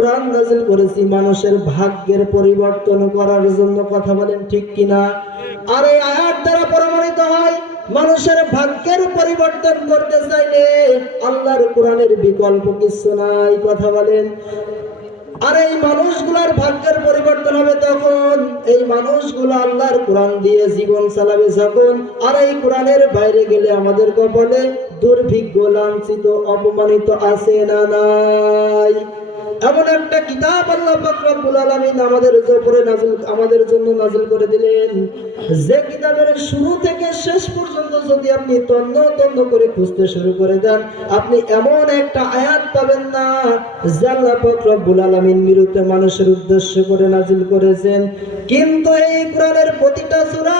কোরআন নাযিল করেছি মানুষের ভাগ্যের পরিবর্তন করার জন্য। কথা বলেন ঠিক কিনা? আর এই আয়াত দ্বারা প্রমাণিত হয় মানুষের ভাগ্যের পরিবর্তন করতে চাইলে আল্লাহর কোরআনের বিকল্প কিছু নাই। কথা বলেন। আর এই মানুষগুলার ভাগ্যের পরিবর্তন হবে তখন এই মানুষগুলো আল্লাহর কোরআন দিয়ে জীবন চালাবে যখন। আর এই কোরআনের বাইরে গেলে আমাদের কপালে দুর্ভিক্ষ, লাঞ্ছিত, অপমানিত আছে না নাই? এমন একটা কিতাব আল্লাহ পাক রব্বুল আলামিন আমাদের জন্য নাযিল করে দিলেন, যে কিতাবের শুরু থেকে শেষ পর্যন্ত যদি আপনি তন্ন তন্ন করে খুঁজতে শুরু করে দেন, আপনি এমন একটা আয়াত পাবেন না যা আল্লাহ পাক রব্বুল আলামিন মৃত মানুষের উদ্দেশ্য করে নাযিল করেছেন। কিন্তু এই কোরআনের প্রতিটা সূরা,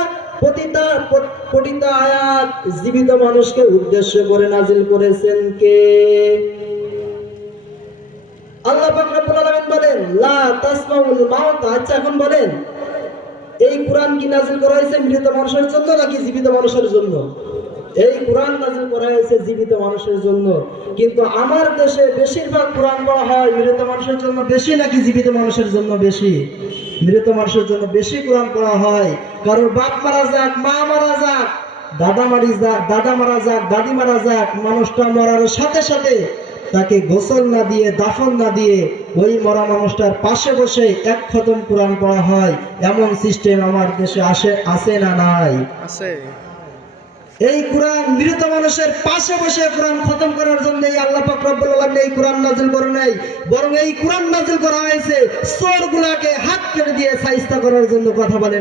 প্রতিটা আয়াত জীবিত মানুষকে উদ্দেশ্য করে নাযিল করেছেন কে? আল্লাহ পাক রব্বুল আলামিন বলেন লা তাসমাউল মাউত। আচ্ছা এখন বলেন, এই কোরআন কি নাযিল করা হয়েছে মৃত মানুষের জন্য নাকি জীবিত মানুষের জন্য? এই কোরআন নাযিল করা হয়েছে জীবিত মানুষের জন্য। কিন্তু আমার দেশে বেশিরভাগ কোরআন পড়া হয় মৃত মানুষের জন্য বেশি নাকি জীবিত মানুষের জন্য বেশি? মৃত মানুষের জন্য বেশি কোরআন পড়া হয়। কারোর বাপ মারা যাক, মা মারা যাক, দাদা মারা যাক, দাদি মারা যাক, মানুষটা মরার সাথে সাথে তাকে গোসল না দিয়ে, দাফন না দিয়ে ওই মরা মানুষটার পাশে বসে এক খতম কোরআন পড়া হয়। এমন সিস্টেম আমার দেশে আছে না নাই? আছে। এই কোরআন মৃত মানুষের পাশে বসে কোরআন খতম করার জন্য আল্লাহ পাক রব্বুল আলামিন এই কোরআন নাযিল করে নাই, বরং এই কোরআন নাযিল করা হয়েছে চোরগুলাকে হাত কেটে দিয়ে শায়েস্তা করার জন্য। কথা বলেন।